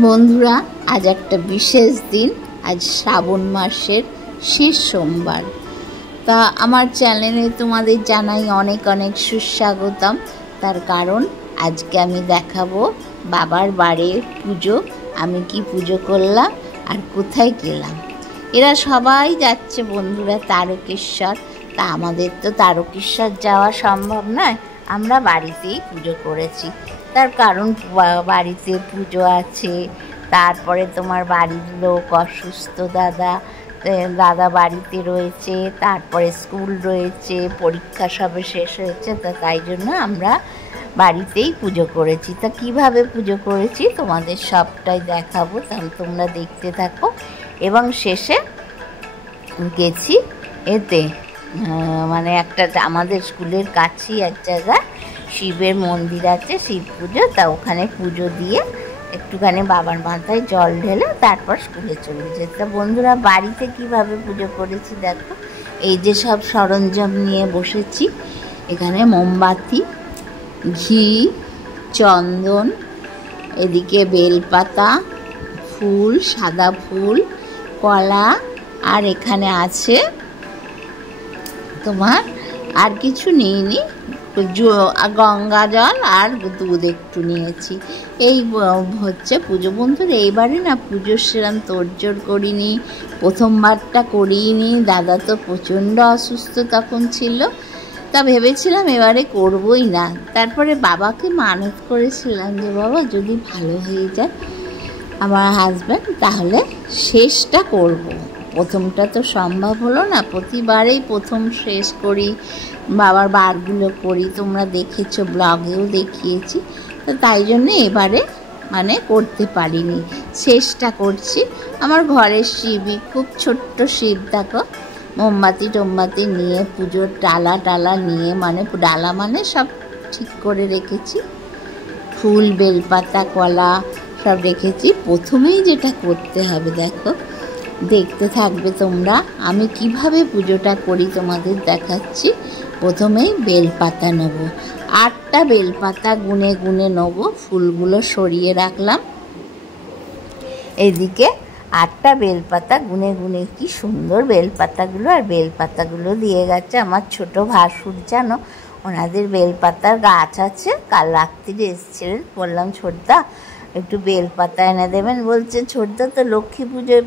বন্ধুরা, আজ একটা বিশেষ দিন। আজ শ্রাবণ মাসের শেষ সোমবার। তা আমার চ্যানেলে তোমাদের জানাই অনেক অনেক সুস্বাগতম। তার কারণ আজকে আমি দেখাবো বাবার বাড়ির পুজো, আমি কি পুজো করলাম আর কোথায় গেলাম। এরা সবাই যাচ্ছে বন্ধুরা তারকেশ্বর। তা আমাদের তো তারকেশ্বর যাওয়া সম্ভব নয়, আমরা বাড়িতেই পুজো করেছি। তার কারণ বাড়িতে পুজো আছে, তারপরে তোমার বাড়ির লোক অসুস্থ, দাদা বাড়িতে রয়েছে, তারপরে স্কুল রয়েছে, পরীক্ষা সবে শেষ হয়েছে। তাই জন্য আমরা বাড়িতেই পুজো করেছি। তা কিভাবে পুজো করেছি তোমাদের সবটাই দেখাবো, তাহলে তোমরা দেখতে থাকো। এবং শেষে গেছি এতে মানে একটা আমাদের স্কুলের কাছেই এক জায়গায় শিবের মন্দির আছে, শিব পুজো। তা ওখানে পুজো দিয়ে একটুখানি বাবার মাথায় জল ঢেলে তারপর স্কুলে চলে যেত। বন্ধুরা, বাড়িতে কিভাবে পুজো করেছি দেখো। এই যে সব সরঞ্জাম নিয়ে বসেছি, এখানে মোমবাতি, ঘি, চন্দন, এদিকে বেলপাতা, ফুল, সাদা ফুল, কলা, আর এখানে আছে তোমার আর কিছু নিইনি, গঙ্গা জল আর দুধ একটু নিয়েছি। এই হচ্ছে পুজো। বন্ধুরা, এইবারে না পুজোর সেরকম তোড়জোড় করিনি, প্রথমবারটা করিনি। দাদা তো প্রচণ্ড অসুস্থ তখন ছিল, তা ভেবেছিলাম এবারে করবই না। তারপরে বাবাকে মানত করেছিলাম যে বাবা যদি ভালো হয়ে যায় আমার হাজব্যান্ড, তাহলে শেষটা করব। প্রথমটা তো সম্ভব হলো না, প্রতিবারেই প্রথম শেষ করি, বাবার বারগুলো করি, তোমরা দেখেছো, ব্লগেও দেখিয়েছি। তো তাই জন্য এবারে মানে করতে পারিনি, শেষটা করছি। আমার ঘরের শিবই খুব ছোট্ট শিব, দেখো, মোমবাতি টোমবাতি নিয়ে পুজোর ডালা নিয়ে, মানে ডালা মানে সব ঠিক করে রেখেছি, ফুল, বেলপাতা, কলা সব রেখেছি। প্রথমেই যেটা করতে হবে দেখো, দেখতে থাকবে তোমরা আমি কিভাবে পুজোটা করি তোমাদের দেখাচ্ছি। প্রথমেই বেলপাতা নেব, 8টা বেলপাতা গুনে গুনে নেব, ফুলগুলো সরিয়ে রাখলাম। এদিকে 8টা বেলপাতা গুনে গুনে, কি সুন্দর বেলপাতাগুলো, আর বেলপাতাগুলো দিয়ে গেছে আমার ছোট ভাসুর। জানো, ওনাদের বেলপাতার গাছ আছে। কাল রাত্রিরে এসেছিলেন, বললাম ছোটদা একটু বেলপাতা এনে দেবেন। বলছে ছোটদা তো লক্ষ্মী পুজোয়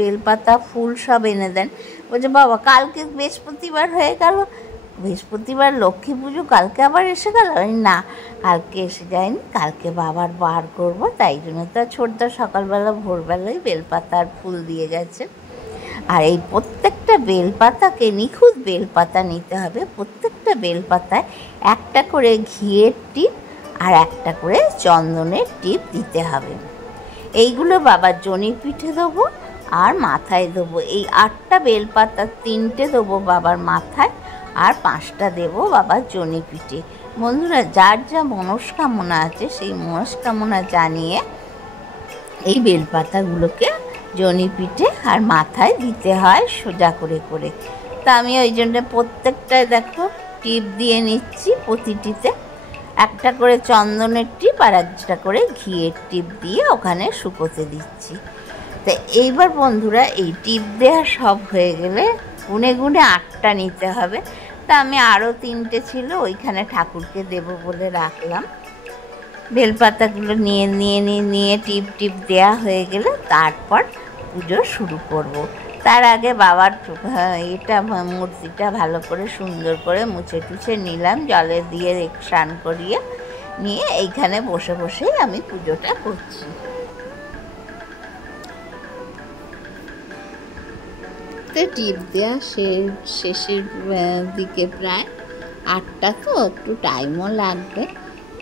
বেলপাতা ফুল সব এনে দেন। বলছে বাবা কালকে বৃহস্পতিবার হয়ে গেল, বৃহস্পতিবার লক্ষ্মী পুজো, কালকে আবার এসে গেল। না, কালকে এসে যায়নি, কালকে বাবার বার করব। তাই জন্য তো ছোটদা সকালবেলা ভোরবেলায় বেলপাতা আর ফুল দিয়ে গেছে। আর এই প্রত্যেকটা বেলপাতাকে নিখুঁত বেলপাতা নিতে হবে। প্রত্যেকটা বেলপাতায় একটা করে ঘিয়ের টিপ আর একটা করে চন্দনের টিপ দিতে হবে। এইগুলো বাবার জনি পিঠে দেবো আর মাথায় দেবো। এই 8টা বেলপাতা 3টে দেবো বাবার মাথায় আর 5টা দেবো বাবার জনি পিঠে। বন্ধুরা, যার যা মনস্কামনা আছে সেই মনস্কামনা জানিয়ে এই বেলপাতাগুলোকে জনি পিঠে আর মাথায় দিতে হয় সোজা করে করে। তা আমি ওই জন্য প্রত্যেকটায় দেখো টিপ দিয়ে নিচ্ছি, প্রতিটিতে একটা করে চন্দনের টিপ আর একটা করে ঘিয়ের টিপ দিয়ে ওখানে শুকোতে দিচ্ছি। তো এইবার বন্ধুরা, এই টিপ দেওয়া সব হয়ে গেলে গুনে গুনে 8টা নিতে হবে। তা আমি আরও 3টে ছিল, ওইখানে ঠাকুরকে দেব বলে রাখলাম। বেলপাতাগুলো নিয়ে টিপ দেওয়া হয়ে গেলে তারপর পুজো শুরু করব। তার আগে বাবার মূর্তিটা ভালো করে সুন্দর করে মুছে টুছে নিলাম, জলে দিয়ে স্নান করিয়ে নিয়ে এইখানে বসে বসেই আমি পুজোটা করছি। টিপ দেওয়া শেষের দিকে, প্রায় 8টা, তো একটু টাইমও লাগবে।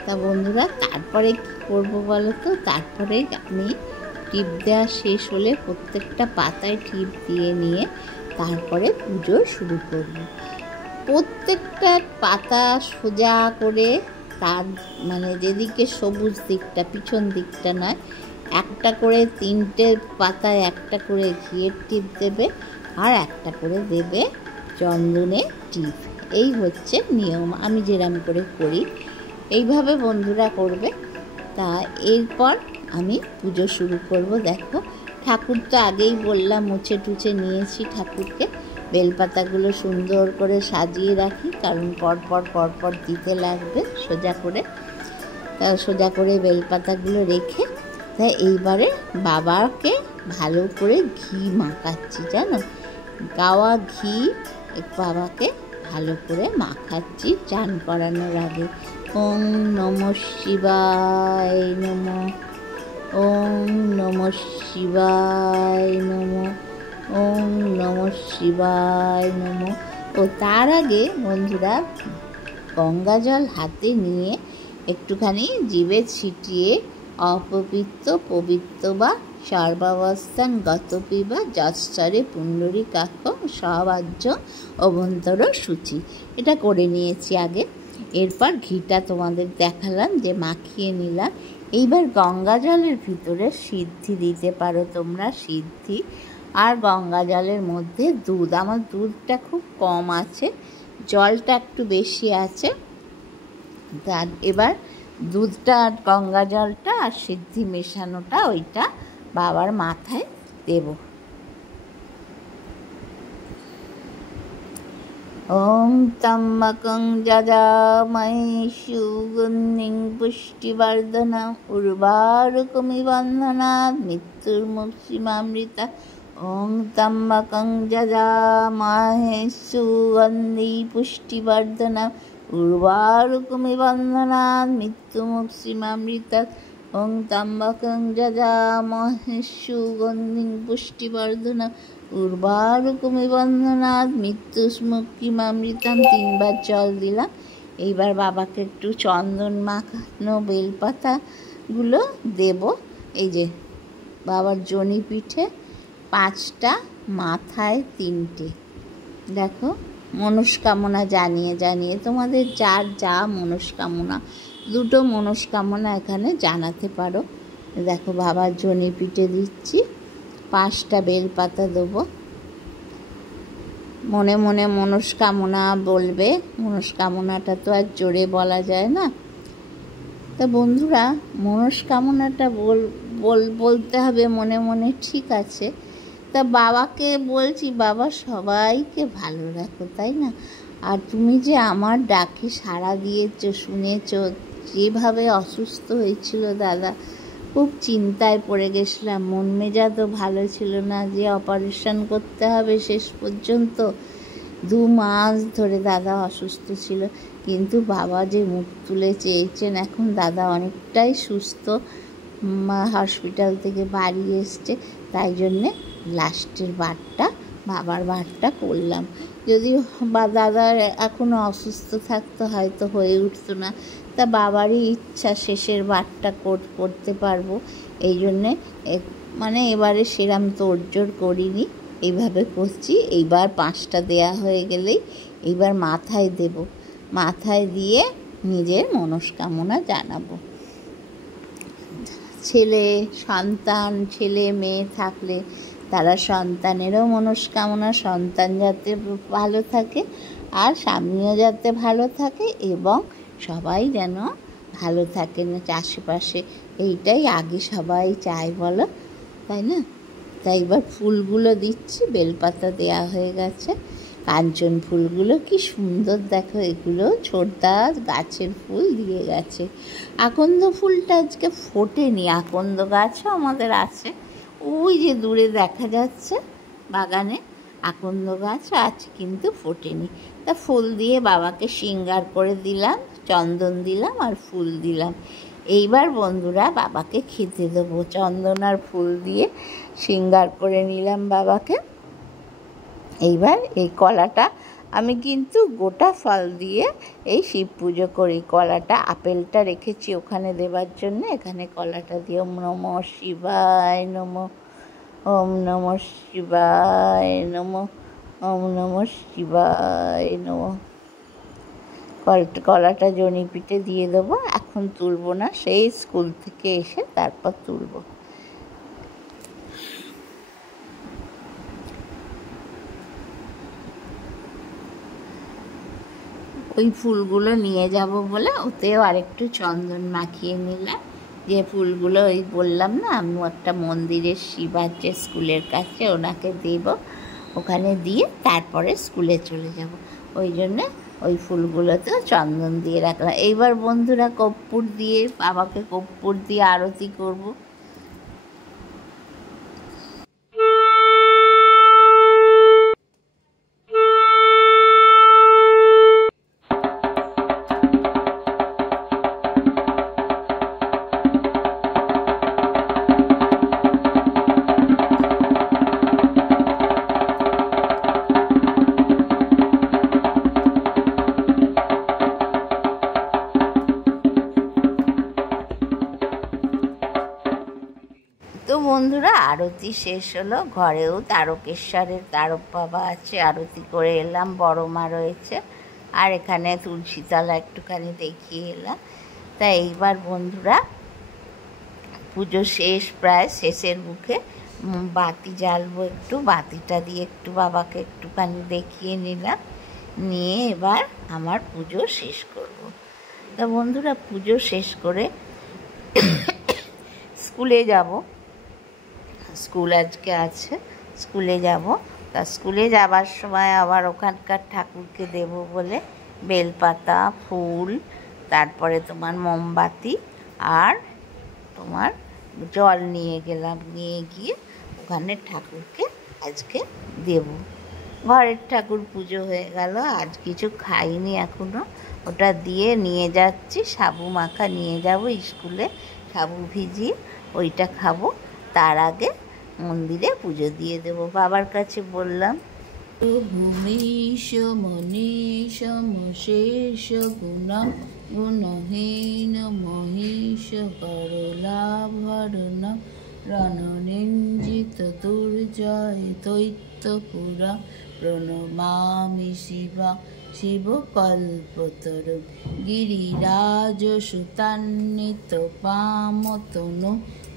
তা বন্ধুরা, তারপরে কি করবো বলো তো, তারপরে আমি টিপ দেওয়া শেষ হলে প্রত্যেকটা পাতায় টিপ দিয়ে নিয়ে তারপরে পুজো শুরু করব। প্রত্যেকটা পাতা সোজা করে, তার মানে যেদিকে সবুজ দিকটা, পিছন দিকটা নয়, একটা করে 3টে পাতায় একটা করে ঘিয়ের টিপ দেবে আর একটা করে দেবে চন্দনের টিপ। এই হচ্ছে নিয়ম, আমি যেরকম করে করি এইভাবে বন্ধুরা করবে। তা এরপর আমি পুজো শুরু করব। দেখো ঠাকুর তো আগেই বললাম মুছে টুছে নিয়েছি ঠাকুরকে। বেলপাতাগুলো সুন্দর করে সাজিয়ে রাখি, কারণ পরপর পরপর দিতে লাগবে সোজা করে। তা সোজা করে বেলপাতাগুলো রেখে তাই এইবারে বাবাকে ভালো করে ঘি মাখাচ্ছি, জানো, গাওয়া ঘি বাবাকে ভালো করে মাখাচ্ছি চান করানোর আগে। ওম নমঃ শিবায় নমঃ, ওম নমঃ শিবায় নমঃ, ওম নমঃ শিবায় নমঃ। ও তার আগে বন্ধুরা গঙ্গা জল হাতে নিয়ে একটুখানি জিভে ছিটিয়ে অপবিত্র পবিত্র বা সর্বাবস্থান গতপি বা যশ্বরে পুণ্ডরীকাক্ষ সবাহ্য অভ্যন্তর সূচি, এটা করে নিয়েছি আগে। এরপর ঘিটা তোমাদের দেখালাম যে মাখিয়ে নিলাম। এইবার গঙ্গা জলের ভিতরে সিদ্ধি দিতে পারো তোমরা, সিদ্ধি আর গঙ্গা জলের মধ্যে দুধ। আমার দুধটা খুব কম আছে, জলটা একটু বেশি আছে। তার এবার দুধটা আর গঙ্গা জলটা আর সিদ্ধি মেশানোটা ওইটা বাবার মাথায় দেব। ওম ত্র্যম্বকং যজামহে সুগন্ধিং পুষ্টিবর্ধনং উর্বারুকমিব বন্ধনাৎ মৃত্যুর্মুক্ষীমামৃতাৎ। ওম ত্র্যম্বকং যজামহে সুগন্ধিং পুষ্টিবর্ধনং উর্বারুকমিব বন্ধনাৎ মৃত্যুর্মুক্ষীমামৃতাৎ। ওম ত্র্যম্বকং যজামহে সুগন্ধিং পুষ্টিবর্ধনং উর্বারুকমিব বন্ধনাৎ মৃত্যুর্মুক্ষীমামৃতাৎ। 3 বার জল দিলাম। এইবার বাবাকে একটু চন্দন মাখানো বেলপাতাগুলো দেব। এই যে বাবার জনি পিঠে 5টা, মাথায় 3টে। দেখো মনস্কামনা জানিয়ে জানিয়ে তোমাদের যার যা মনস্কামনা, 2টো মনস্কামনা এখানে জানাতে পারো। দেখো বাবার জনি পিঠে দিচ্ছি, 5টা বেলপাতা দেবো। মনে মনে মনস্কামনা বলবে, মনস্কামনাটা তো আর জোরে বলা যায় না। তা বন্ধুরা মনস্কামনাটা বলতে হবে মনে মনে, ঠিক আছে। তা বাবাকে বলছি, বাবা সবাইকে ভালো রাখো, তাই না? আর তুমি যে আমার ডাকে সাড়া দিয়েছো, শুনেছো। যেভাবে অসুস্থ হয়েছিল দাদা, খুব চিন্তায় পড়ে গেছিলাম, মন মেজাজও ভালো ছিল না, যে অপারেশন করতে হবে শেষ পর্যন্ত। 2 মাস ধরে দাদা অসুস্থ ছিল, কিন্তু বাবা যে মুখ তুলে চেয়েছেন, এখন দাদা অনেকটাই সুস্থ, হসপিটাল থেকে বাড়ি এসছে। তাই জন্যে লাস্টের বারটা বাবার বারটা করলাম। যদি দাদার এখনও অসুস্থ থাকতো হয়তো হয়ে উঠতো না, তা বাবারই ইচ্ছা শেষের বারটা করতে পারবো, এই জন্যে মানে এবারে সেরাম তোড়জোড় করিনি, এইভাবে করছি। এইবার 5টা দেয়া হয়ে গেলেই এইবার মাথায় দেব, মাথায় দিয়ে নিজের মনস্কামনা জানাবো। সন্তান ছেলে মেয়ে থাকলে তারা সন্তানেরও মনস্কামনা, সন্তান যাতে ভালো থাকে আর স্বামীও যাতে ভালো থাকে এবং সবাই যেন ভালো থাকে না আশেপাশে, এইটাই আগে সবাই চায়, বলো, তাই না? তাই এবার ফুলগুলো দিচ্ছি। বেলপাতা দেয়া হয়ে গেছে, কাঞ্চন ফুলগুলো কি সুন্দর দেখো, এগুলো ছোটদা গাছের ফুল দিয়ে গেছে। আকন্দ ফুলটা আজকে ফোটেনি, আকন্দ গাছও আমাদের আছে, ওই যে দূরে দেখা যাচ্ছে বাগানে আকন্দ গাছ আছে, কিন্তু ফোটেনি। তা ফুল দিয়ে বাবাকে শৃঙ্গার করে দিলাম, চন্দন দিলাম আর ফুল দিলাম। এইবার বন্ধুরা বাবাকে খেতে দেবো। চন্দন আর ফুল দিয়ে শৃঙ্গার করে নিলাম বাবাকে। এইবার এই কলাটা আমি কিন্তু গোটা ফল দিয়ে এই শিব পুজো করি। কলাটা, আপেলটা রেখেছি ওখানে দেবার জন্য, এখানে কলাটা দিয়ে ওম নমঃ শিবায় নমঃ, ওম নমঃ শিবায় নমঃ, ওম নমঃ শিবায় নমঃ। কলাটা জনি পিঠে দিয়ে দেবো। এখন তুলবো না, সেই স্কুল থেকে এসে তারপর তুলবো। ওই ফুলগুলো নিয়ে যাব বলে ওতেও আরেকটু চন্দন মাখিয়ে নিলাম। যে ফুলগুলো ওই বললাম না, আমি একটা মন্দিরের শিব আছে স্কুলের কাছে, ওনাকে দেব, ওখানে দিয়ে তারপরে স্কুলে চলে যাব। ওই জন্যে ওই ফুলগুলোতেও চন্দন দিয়ে রাখলাম। এইবার বন্ধুরা কর্পূর দিয়ে, বাবাকে কর্পূর দিয়ে আরতি করব। তো বন্ধুরা আরতি শেষ হলো, ঘরেও তারকেশ্বরের তারক বাবা আছে, আরতি করে এলাম, বড় মা রয়েছে, আর এখানে তুলসীতলা একটুখানি দেখিয়ে এলাম। তা এইবার বন্ধুরা পুজো শেষ, প্রায় শেষের মুখে, বাতি জ্বালবো, একটু বাতিটা দিয়ে একটু বাবাকে একটুখানি দেখিয়ে নিলাম, নিয়ে এবার আমার পুজো শেষ করব। তা বন্ধুরা পুজো শেষ করে স্কুলে যাব, স্কুল আজকে আছে, স্কুলে যাব। তা স্কুলে যাবার সময় আবার ওখানকার ঠাকুরকে দেব বলে বেলপাতা, ফুল, তারপরে তোমার মোমবাতি আর তোমার জল নিয়ে গেলাম, নিয়ে গিয়ে ওখানে ঠাকুরকে আজকে দেব। ঘরের ঠাকুর পুজো হয়ে গেল, আজ কিছু খাইনি এখনো, ওটা দিয়ে নিয়ে যাচ্ছি, সাবু মাখা নিয়ে যাব স্কুলে, সাবু ভিজিয়ে ওইটা খাবো, তার আগে মন্দিরে পুজো দিয়ে দেব। বাবার কাছে বললাম, ভূমিশ মনীষ মশেষ গুণম গুণহীন মহিষ করলা ভরণ রণনিঞ্জিত দুর্জয় দৈত্যপুরা প্রণমামি শিবা শিবকল্পতরু গিরিরাজ সুতান্বিত পামতনু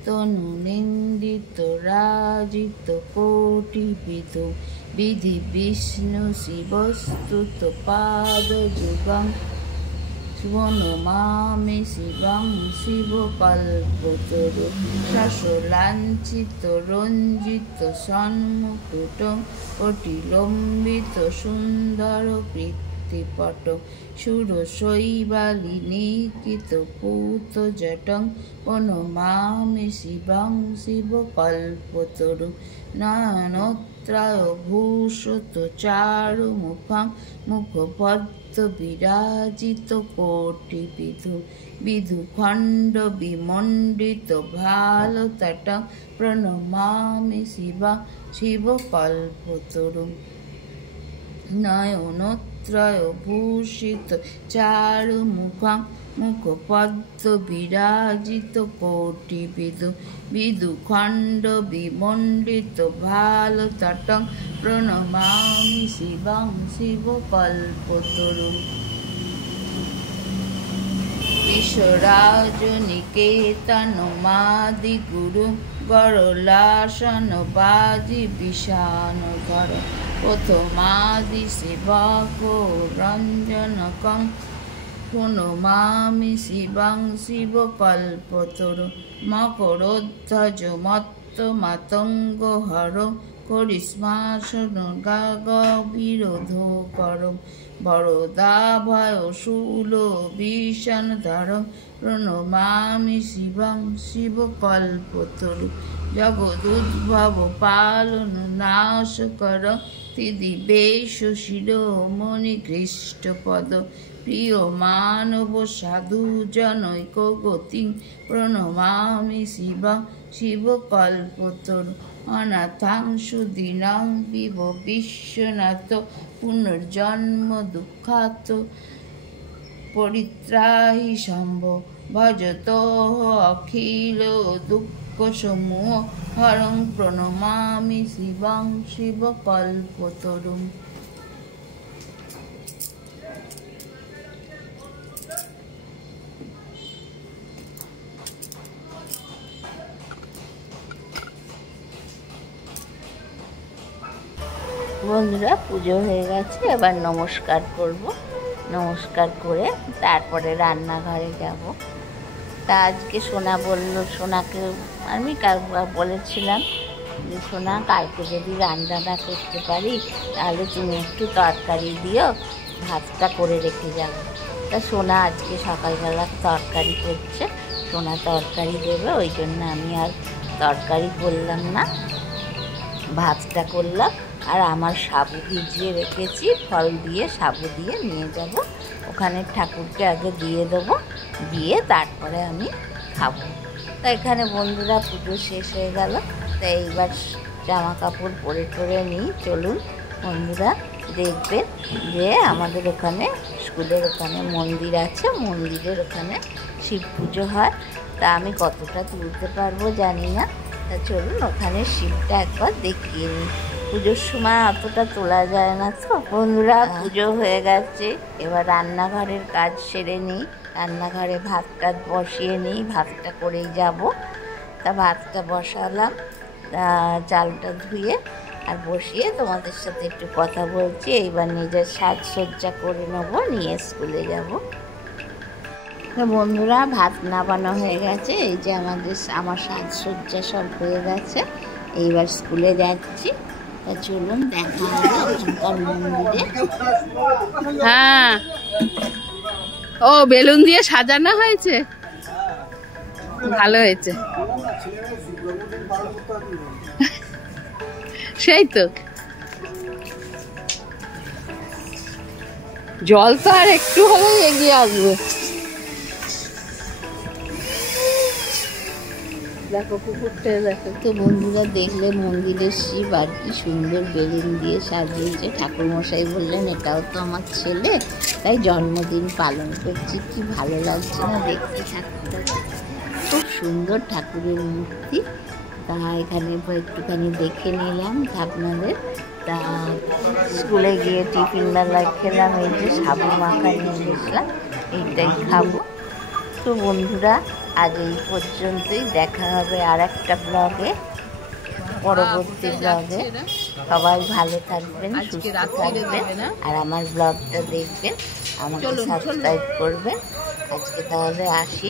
তনু নিন্দিত রাজিত কোটিবিদ বিধি বিষ্ণু শিবস্তুত পাদ যুগং নমামি শিবং শিবকল্পতরু শশলাঞ্ছিত রঞ্জিত সন্মুকুট কটিলম্বিত সুন্দর কৃত্তিপট সুরশৈবালি নিকিত পূত জটং নমামি শিবং শিবকল্পতরু নয়নত্রয় ভূষত চারু মুখং মুখপদ্ম বিরাজিত কোটি বিধু বিধুখণ্ড বিমণ্ডিত ভালতটং প্রণমামি শিবা শিবকল্পতরু নয়নত্রয় ভূষিত চারু মুখং মুখপদ্ম বিরাজিত কোটি বিধু বিধুখণ্ড বিমণ্ডিত ভালতটং প্রণমামি শিবং শিবকল্পতরু বিশ্বরাজ নিকেতন মাদি গুরু গরলাসন বাজি বিষান ধর প্রথমাদি সেবক রঞ্জনকং প্রণমামি শিবং শিবকল্পতরু মকরধ্বজ মত্ত মাতঙ্গ হর করিষ্মাসন গভীরোধ করম বরদাভয় শূল বিষণ ধর প্রণমামি শিবং শিবকল্পতরু জগদুদ্ভব পালন নাশ কর ত্রিদিবেশ শিরোমণি খ্রিষ্টপদ প্রিয় মানব সাধু জনৈক গতি প্রণমামি শিবা শিবকল্পতরু অনাথাং সুদীনাং বিভ বিশ্বনাথ পুনর্জন্ম দুঃখাত পরিত্রাহি শম্ভ ভজত অখিল দুঃখ সমূহ হরং প্রণমামি শিবং শিবকল্পতরু। বন্ধুরা পুজো হয়ে গেছে, এবার নমস্কার করব, নমস্কার করে তারপরে রান্নাঘরে যাব। তা আজকে সোনা বললো, সোনাকে আমি বলেছিলাম যে সোনা কালকে যদি রান্নাটা করতে পারি তাহলে তুমি একটু তরকারি দিও, ভাতটা করে রেখে যাবো। তা সোনা আজকে সকালবেলা তরকারি করছে, সোনা তরকারি দেবে, ওই জন্য আমি আর তরকারি করলাম না, ভাতটা করলাম। আর আমার সাবু ভিজিয়ে রেখেছি, ফল দিয়ে সাবু দিয়ে নিয়ে যাব, ওখানে ঠাকুরকে আগে দিয়ে দেবো, দিয়ে তারপরে আমি খাবো। তা এখানে বন্ধুরা পুজো শেষ হয়ে গেল, তাই এইবার জামা কাপড় পরে টরে নিই। চলুন বন্ধুরা, দেখবেন যে আমাদের ওখানে স্কুলের ওখানে মন্দির আছে, মন্দিরের ওখানে শিব পুজো হয়। তা আমি কতটা তুলতে পারবো জানি না, তা চলুন ওখানে শিবটা একবার দেখিয়ে নিই। পুজোর সময় অতটা তোলা যায় না তো বন্ধুরা। পুজো হয়ে গেছে, এবার রান্নাঘরের কাজ সেরে নিই, রান্নাঘরে ভাতটা বসিয়ে নিই, ভাতটা করেই যাব। তা ভাতটা বসালাম, চালটা ধুয়ে আর বসিয়ে তোমাদের সাথে একটু কথা বলছি। এইবার নিজের সাজসজ্জা করে নেবো, নিয়ে স্কুলে যাব। তো বন্ধুরা ভাত নামানো হয়ে গেছে, এই যে আমার সাজসজ্জা সব হয়ে গেছে, এইবার স্কুলে যাচ্ছি। তা চলুন দেখা হবে ওখানকার মন্দিরে। হ্যাঁ, ও বেলুন দিয়ে সাজানো হয়েছে, ভালো হয়েছে। সেই তো, জল তো আর একটু হলেই এগিয়ে আসবে। দেখো কুকুরটা, দেখো তো বন্ধুরা দেখলে মন্দিরের শিব আর কি সুন্দর বেলুন দিয়ে সাজিয়েছে। ঠাকুরমশাই বললেন এটাও তো আমার ছেলে, তাই জন্মদিন পালন করছি। কি ভালো লাগছে না দেখতে, ঠাকুরটা খুব সুন্দর ঠাকুরের মূর্তি। তা এখানে একটুখানি দেখে নিলাম আপনাদের। তা স্কুলে গিয়ে টিফিন বেলা খেলাম, এই যে সাবু মাখা নিয়ে গেছিলাম, এইটাই খাবো। তো বন্ধুরা আজ এই পর্যন্তই, দেখা হবে আর একটা ব্লগে, পরবর্তী ব্লগে। সবাই ভালো থাকবেন, সুস্থ থাকবেন, আর আমার ব্লগটা দেখবেন, আমাকে সাবস্ক্রাইব করবেন। আজকে তাহলে আসি।